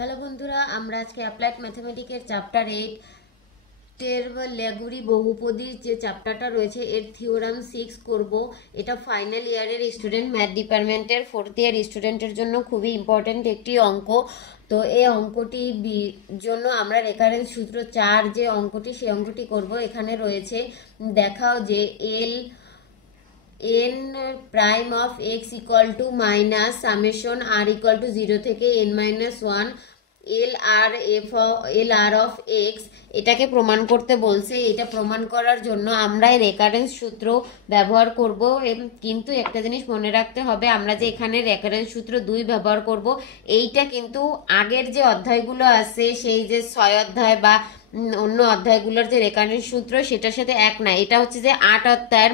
Hello বন্ধুরা, আমরা আজকে অ্যাপ্লাইড ম্যাথমেটিক্সের চ্যাপ্টার 8 এর লেগুরি বহুপদীর যে চ্যাপ্টারটা রয়েছে এর থিওরাম 6 করব। এটা ফাইনাল ইয়ারের স্টুডেন্ট, ম্যাথ ডিপার্টমেন্টের 4th ইয়ার স্টুডেন্টের জন্য খুবই ইম্পর্টেন্ট একটি অঙ্ক। তো এই অঙ্কটি জন্য আমরা রেকারেন্স সূত্র 4 যে অঙ্কটি সেই অঙ্কটি করব। এখানে রয়েছে দেখাও যে n prime of x equal to minus summation r equal to 0 থেকে n minus 1 L r of x, এটাকে প্রমাণ করতে বলছে। এটা প্রমাণ করার জন্য আমরা রেকারেন্স সূত্র ব্যবহার করব, কিন্তু একটা জিনিস মনে রাখতে হবে, আমরা যে এখানে রেকারেন্স সূত্র 2 ব্যবহার করব, এইটা কিন্তু আগের যে অধ্যায়গুলো আছে সেই যে 6 অধ্যায় বা অন্য অধ্যায়গুলোর যে রেকারেন্স সূত্র সেটার সাথে এক না। এটা হচ্ছে যে 8 অধ্যায়ের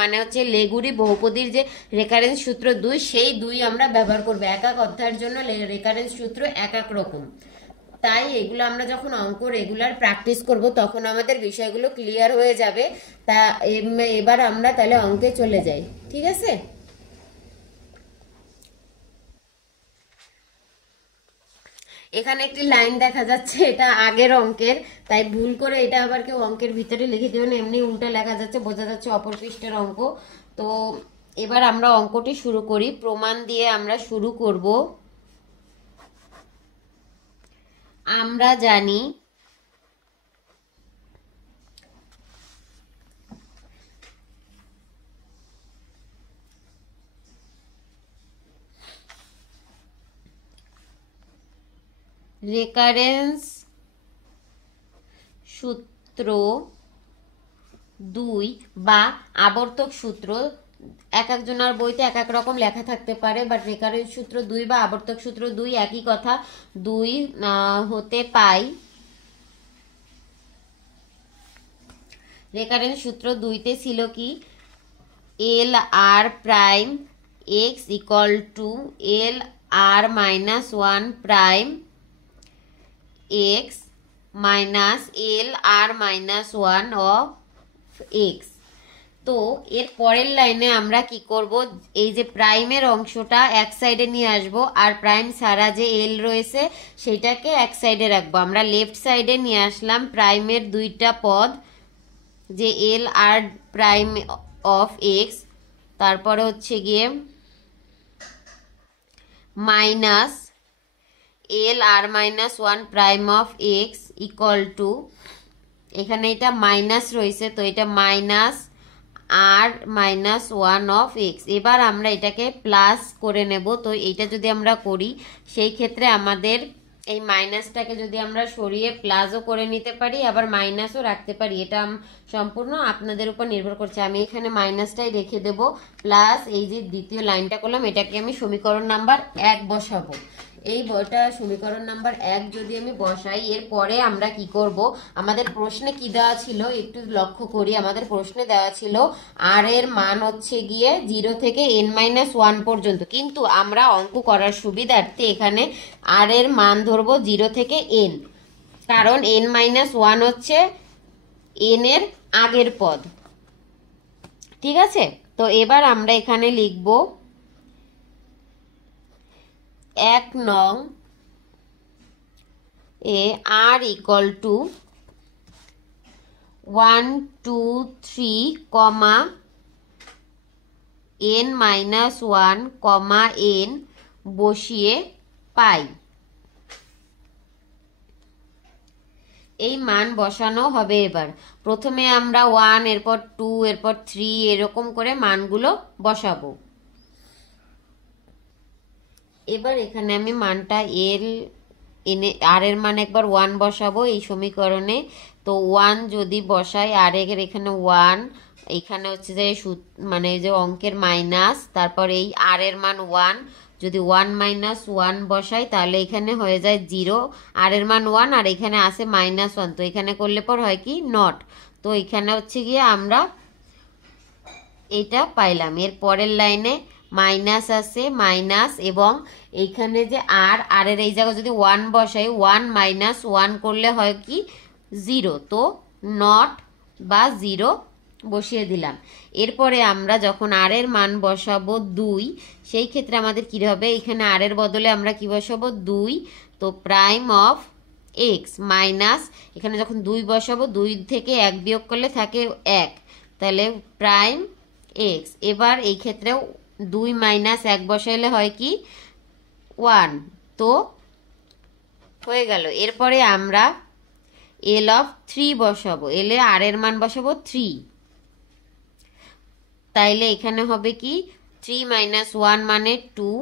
মানে হচ্ছে লেগুরি বহুপদীর যে রেকারেন্স সূত্র 2, সেই 2 আমরা ব্যবহার করব। এক এক অধ্যায়ের জন্য রেকারেন্স সূত্র এক এক রকম। তাই এগুলো আমরা যখন অঙ্ক রেগুলার প্র্যাকটিস করব তখন আমাদের বিষয়গুলো ক্লিয়ার হয়ে যাবে। তা এবার আমরা তাহলে অঙ্কে চলে যাই, ঠিক আছে? এখানে একটি লাইন দেখা যাচ্ছে, এটা আগের অঙ্কের, তাই ভুল করে এটা আবার কেউ অঙ্কের ভিতরে লিখে দেবেন, এমনি উল্টা লেখা যাচ্ছে, বোঝা যাচ্ছে অপর পৃষ্ঠের অঙ্ক। তো এবার আমরা অঙ্কটি শুরু করি। প্রমাণ দিয়ে আমরা শুরু করব। আমরা জানি রেকারেন্স সূত্র 2 বা আবর্তক সূত্র, এক একজনের বইতে এক এক রকম লেখা থাকতে পারে, বাট রেকারেন্স সূত্র 2 বা আবর্তক সূত্র 2 একই কথা। 2 হতে পাই রেকারেন্স সূত্র 2তে ছিল কি, L R prime x equal to L R minus 1 prime x minus L R minus 1 of x. তো এর পরের লাইনে আমরা কি করব, এই যে প্রাইমের অংশটা এক সাইডে নিয়ে আসব, আর প্রাইম ছাড়া যে এল রয়েছে সেটাকে এক সাইডে রাখবো। আমরা লেফট সাইডে নিয়ে আসলাম প্রাইমের দুইটা পদ, যে L R prime of x, তারপরে হচ্ছে গিয়ে minus L R minus 1 prime of x equal to, এখানে এটা মাইনাস রয়েছে তো এটা minus r minus 1 of x. এবার আমরা এটাকে প্লাস করে নেব। তো এইটা যদি আমরা করি সেই ক্ষেত্রে আমাদের এই মাইনাসটাকে যদি আমরা সরিয়ে প্লাসও করে নিতে পারি, আবার মাইনাসও রাখতে পারি, এটা সম্পূর্ণ আপনাদের উপর নির্ভর করছে। আমি এখানে মাইনাসটাই রেখে দেব, প্লাস এই যে দ্বিতীয় লাইনটা করলাম এটাকে আমি সমীকরণ নাম্বার 1 বসাবো। এই বইটা সমীকরণ নাম্বার 1 যদি আমি বসাই, এরপরে আমরা কি করব, আমাদের প্রশ্নে কি দেওয়া ছিল একটু লক্ষ্য করি। আমাদের প্রশ্নে দেওয়া ছিল আর এর মান হচ্ছে গিয়ে 0 থেকে n-1 পর্যন্ত, কিন্তু আমরা অঙ্ক করার সুবিধার্থে এখানে আর এর মান ধরবো 0 থেকে n, কারণ n-1 হচ্ছে n এর আগের পদ, ঠিক আছে? তো এবার আমরা এখানে লিখব 1 নং এ r equal to 1 2 3 comma n-1 comma n বসিয়ে পাই। এই মান বসানো হবে। এবার প্রথমে আমরা 1, এরপর 2, এরপর 3 এরকম করে মানগুলো বসাবো। এবার এখানে আমি মানটা আর এর মান একবার 1 বসাবো এই সমীকরণে। তো 1 যদি বসাই, আর এর এখানে 1, এখানে হচ্ছে যে মানে যে অঙ্কের মাইনাস, তারপর এই আর এর মান 1, যদি 1 মাইনাস 1 বসাই তাহলে এখানে হয়ে যায় 0, আর এর মান 1 আর এখানে আসে -1, তো এখানে করলে পর হয় কি নট। তো এখানে হচ্ছে গিয়ে আমরা এটা পাইলাম। এর পরের লাইনে মাইনাস আছে, মাইনাস, এবং এইখানে যে আর এর এই জায়গায় যদি 1 বসাই, 1 - 1 করলে হয় কি 0, তো নট বা 0 বসিয়ে দিলাম। এরপরে আমরা যখন আর এর মান বসাবো 2, সেই ক্ষেত্রে আমাদের কী হবে, এখানে আর এর বদলে আমরা কি বসাবো 2, তো প্রাইম অফ এক্স মাইনাস, এখানে যখন 2 বসাবো 2 থেকে 1 বিয়োগ করলে থাকে 1, তাহলে প্রাইম এক্স। এবার এই ক্ষেত্রেও 2 মাইনাস 1 বসাইলে হয় কি 1, তো হয়ে গেল। এরপরে আমরা এল অফ 3 বসাবো, এলে আর এর মান বসাবো 3, তাইলে এখানে হবে কি 3 মাইনাস 1 মানে 2।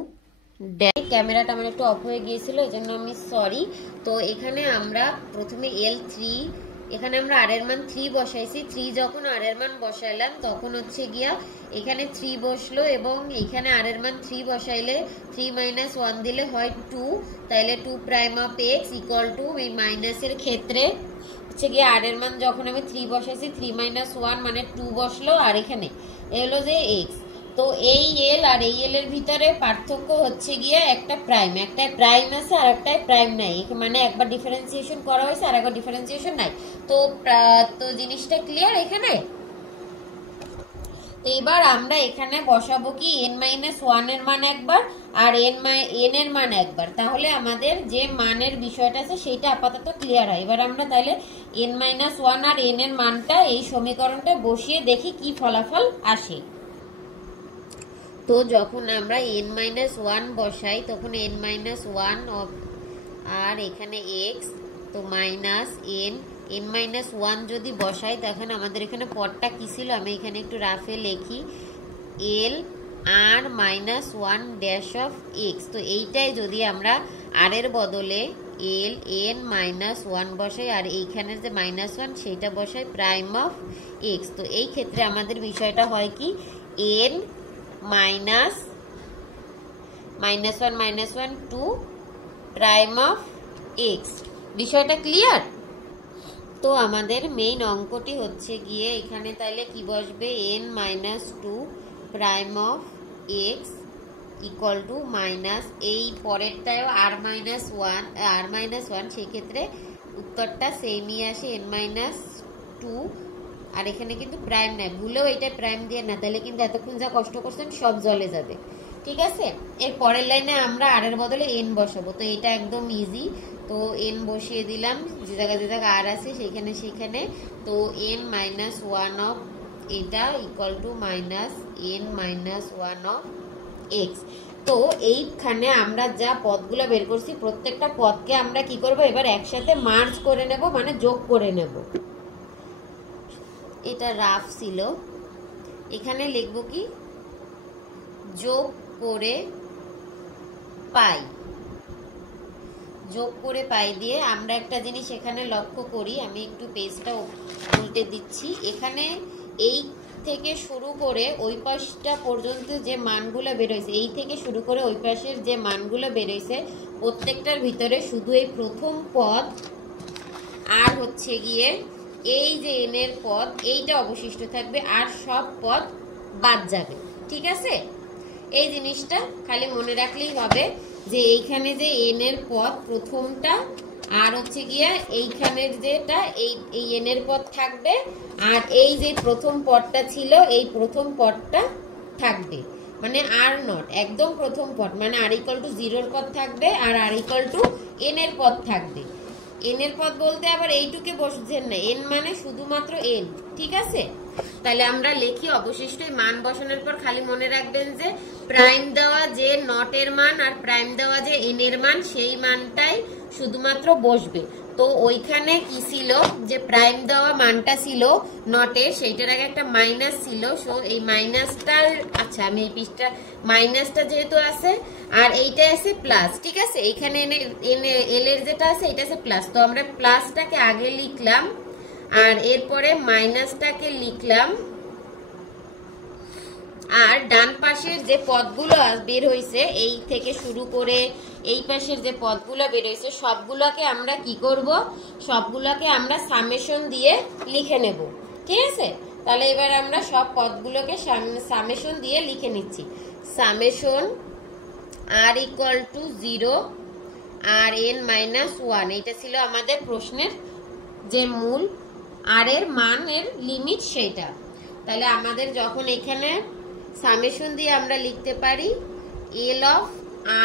ক্যামেরাটা আমার একটু অফ হয়ে গিয়েছিল, এই জন্য আমি সরি। তো এখানে আমরা প্রথমে L3, এখানে আমরা আর এর মান 3 বসাইছি, 3 যখন আর এর মান বসাইলাম তখন হচ্ছে গিয়া এখানে 3 বসলো, এবং এখানে আর এর মান 3 বসাইলে 3 মাইনাস 1 দিলে হয় 2, তাইলে 2 prime of x equal two, এই মাইনাসের ক্ষেত্রে হচ্ছে গিয়ে আর এর মান যখন আমি 3 বসাইছি 3 মাইনাস 1 মানে 2 বসলো, আর এখানে এলো যে এক্স। তো এই এল আর এই এল এর ভিতরে পার্থক্য হচ্ছে গিয়ে একটা প্রাইম, একটাই প্রাইম আছে আর একটাই প্রাইম নাই, মানে একবার ডিফারেন্সিয়েশন করা হয়েছে আর একবার ডিফারেন্সিয়েশন নাই। তো জিনিসটা ক্লিয়ার এখানে। তো এবার আমরা এখানে বসাবো কি n-1 এর মান একবার আর n এর মান একবার, তাহলে আমাদের যে মানের বিষয়টা আছে সেটা আপাতত ক্লিয়ার হয়। এবার আমরা তাহলে n-1 আর n এর মানটা এই সমীকরণটা বসিয়ে দেখি কি ফলাফল আসে। তো যখন আমরা n-1 বসাই তখন n-1 আর এখানে x, তো মাইনাস n-1 যদি বসাই তখন আমাদের এখানে পদটা কি ছিল, আমি এখানে একটু রাফে লিখি, l r minus 1 dash of x। তো এইটাই যদি আমরা আর এর বদলে l n-1 বসাই আর এইখানের যে -1 সেইটা বসাই প্রাইম অফ x, তো এই ক্ষেত্রে আমাদের বিষয়টা হয় কি n -1 to prime of x. বিষয়টা ক্লিয়ার? তো আমাদের মেইন অঙ্কটি হচ্ছে গিয়ে এখানে তাইলে কি বসবে, n-2 prime of x equal to minus, এই পরেরটাও r-1 সেই ক্ষেত্রে উত্তরটা সেমই আসে n-2, আর এখানে কিন্তু প্রাইম নাই, ভুলেও এটা প্রাইম দিয়ে না, তাহলে কিন্তু এতক্ষণ যা কষ্ট করছেন সব জলে যাবে। ঠিক আছে, এর পরের লাইনে আমরা আর এর বদলে n বসাবো, তো এটা একদম ইজি। তো n বসিয়ে দিলাম, যে জায়গায় আর আছে সেখানে, তো n-1 অফ এটা equal to minus n-1 of x. তো এইখানে আমরা যা পদগুলো বের করছি প্রত্যেকটা পদকে আমরা কি করব, এবার একসাথে মার্জ করে নেব, মানে যোগ করে নেব। এটা রাফ ছিল, এখানে লিখব কি যোগ করে পাই দিয়ে আমরা একটা জিনিস এখানে লক্ষ্য করি, আমি একটু পেজটা উল্টে দিচ্ছি। এখানে এই থেকে শুরু করে ওই পাশটা পর্যন্ত যে মানগুলো বেরোইছে, এই থেকে শুরু করে ওই পাশের যে মানগুলো বেরোইছে প্রত্যেকটার ভিতরে শুধু এই প্রথম পদ আর হচ্ছে গিয়ে এই যে n এর পদ এইটা অবশিষ্ট থাকবে, আর সব পদ বাদ যাবে। ঠিক আছে, এই জিনিসটা খালি মনে রাখলেই হবে যে এইখানে যে n এর পদ প্রথমটা আর হচ্ছে গিয়া এইখানের যেটা এই n এর পদ থাকবে, আর এই যে প্রথম পদটা ছিল এই প্রথম পদটা থাকবে, মানে আর নট একদম প্রথম পদ, মানে r ইকুয়াল টু 0 এর পদ থাকবে আর r ইকুয়াল টু n এর পদ থাকবে। n এর পদ বলতে আবার এইটুকে বসছেন না, n মানে শুধুমাত্র n। ঠিক আছে, তাহলে আমরা লিখি অবশিষ্ট মান বসানোর পর খালি মনে রাখবেন যে প্রাইম দেওয়া যে নট এর মান আর প্রাইম দেওয়া যে n এর মান সেই মানটাই শুধুমাত্র বসবে। তো ওইখানে কি ছিল, যে প্রাইম দেওয়া মানটা ছিল নটের, সেইটার আগে একটা মাইনাস ছিল, সো এই মাইনাসটার, আচ্ছা আমি এই পিসটা মাইনাসটা যেহেতু আছে আর এইটা আছে প্লাস। ঠিক আছে, এইখানে এল এর যেটা আছে এটা আছে প্লাস, তো আমরা প্লাসটাকে আগে লিখলাম আর এরপরে মাইনাসটাকে লিখলাম, আর ডান পাশের যে পদগুলো বের হয়েছে এই থেকে শুরু করে এই পাশের যে পদগুলো বের হয়েছে সবগুলোকে আমরা কি করব, সবগুলোকে আমরা সামেশন দিয়ে লিখে নেব। ঠিক আছে, তাহলে এবার আমরা সব পদগুলোকে সামেশন দিয়ে লিখে নিচ্ছি। সামেশন r ইকুয়াল টু 0 আর n-1, এটা ছিল আমাদের প্রশ্নের যে মূল আর এর মানের লিমিট সেইটা। তাহলে আমাদের যখন এখানে সামেশন দিয়ে আমরা লিখতে পারি এল অফ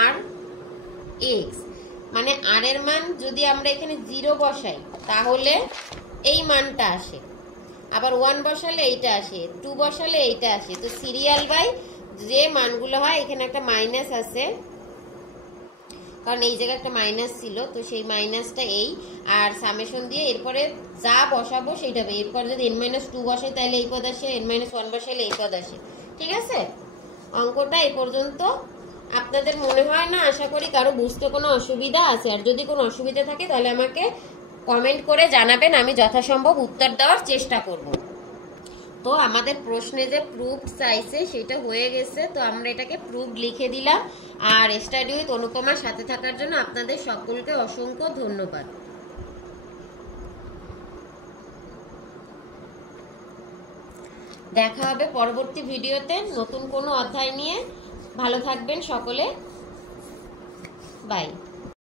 আর এক্স, মানে আর এর মান যদি আমরা এখানে 0 বসাই তাহলে এই মানটা আসে, আবার 1 বসালে এইটা আসে, 2 বসালে এইটা আসে। তো সিরিয়াল বাই যে মানগুলো হয়, এখানে একটা মাইনাস আছে কারণ এই জায়গায় একটা মাইনাস ছিল, তো সেই মাইনাসটা এই, আর সামেশন দিয়ে এরপরে যা বসাবো সেইটা হবে। এরপর যদি n-2 বসাই তাহলে এই পদ আসে, n-1 বসাইলে এই পদ আসে। ঠিক আছে, অঙ্কটা এই পর্যন্ত। আপনাদের মনে হয় না, আশা করি কারো বুঝতে কোনো অসুবিধা আছে। আর যদি কোনো অসুবিধা থাকে তাহলে আমাকে কমেন্ট করে জানাবেন, আমি যথাসম্ভব উত্তর দেওয়ার চেষ্টা করব। তো আমাদের প্রশ্নে যে প্রুফড চাইছে সেটা হয়ে গেছে, তো আমরা এটাকে প্রুফড লিখে দিলাম। আর স্টাডি উইথ অনুপমার সাথে থাকার জন্য আপনাদের সকলকে অসংখ্য ধন্যবাদ। দেখা হবে পরবর্তী ভিডিওতে নতুন কোনো অধ্যায় নিয়ে। ভালো থাকবেন সকলে, বাই।